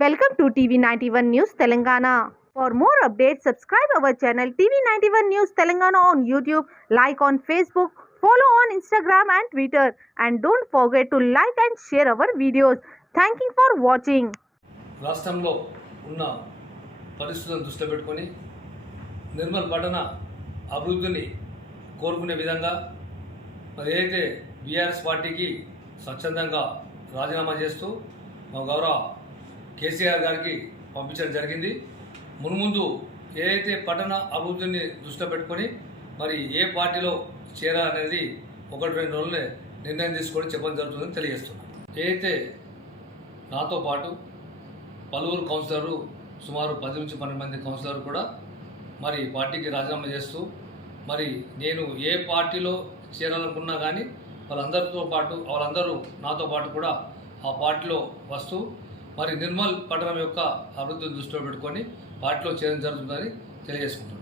Welcome to TV91 News Telangana. For more updates, subscribe our channel TV91 News Telangana on YouTube, like on Facebook, follow on Instagram and Twitter, and don't forget to like and share our videos. Thank you for watching. రాష్ట్రంలో ఉన్న పరిస్థితులను దృష్టిలో పెట్టుకొని నిర్మల్ పట్టణ అభివృద్ధిని కోరుకునే విధంగా మరి ఏదైతే బీఆర్ఎస్ పార్టీకి స్వచ్ఛందంగా రాజీనామా చేస్తూ మా గౌరవ కేసీఆర్ గారికి పంపించడం జరిగింది. మున్ముందు ఏదైతే పట్టణ అభివృద్ధిని దృష్టిలో పెట్టుకొని మరి ఏ పార్టీలో చేరాలనేది 1-2 రోజులే నిర్ణయం తీసుకొని చెప్పడం జరుగుతుందని తెలియజేస్తున్నాం. ఏదైతే నాతో పాటు పలువురు కౌన్సిలర్లు సుమారు 10 నుంచి 12 మంది కౌన్సిలర్లు కూడా మరి పార్టీకి రాజీనామా చేస్తూ మరి నేను ఏ పార్టీలో చేరాలనుకున్నా కానీ వాళ్ళందరూ నాతో పాటు కూడా ఆ పార్టీలో వస్తూ మరి నిర్మల్ పట్టణం యొక్క అభివృద్ధిని దృష్టిలో పెట్టుకొని పార్టీలో చేరడం జరుగుతుందని తెలియజేసుకుంటున్నాను.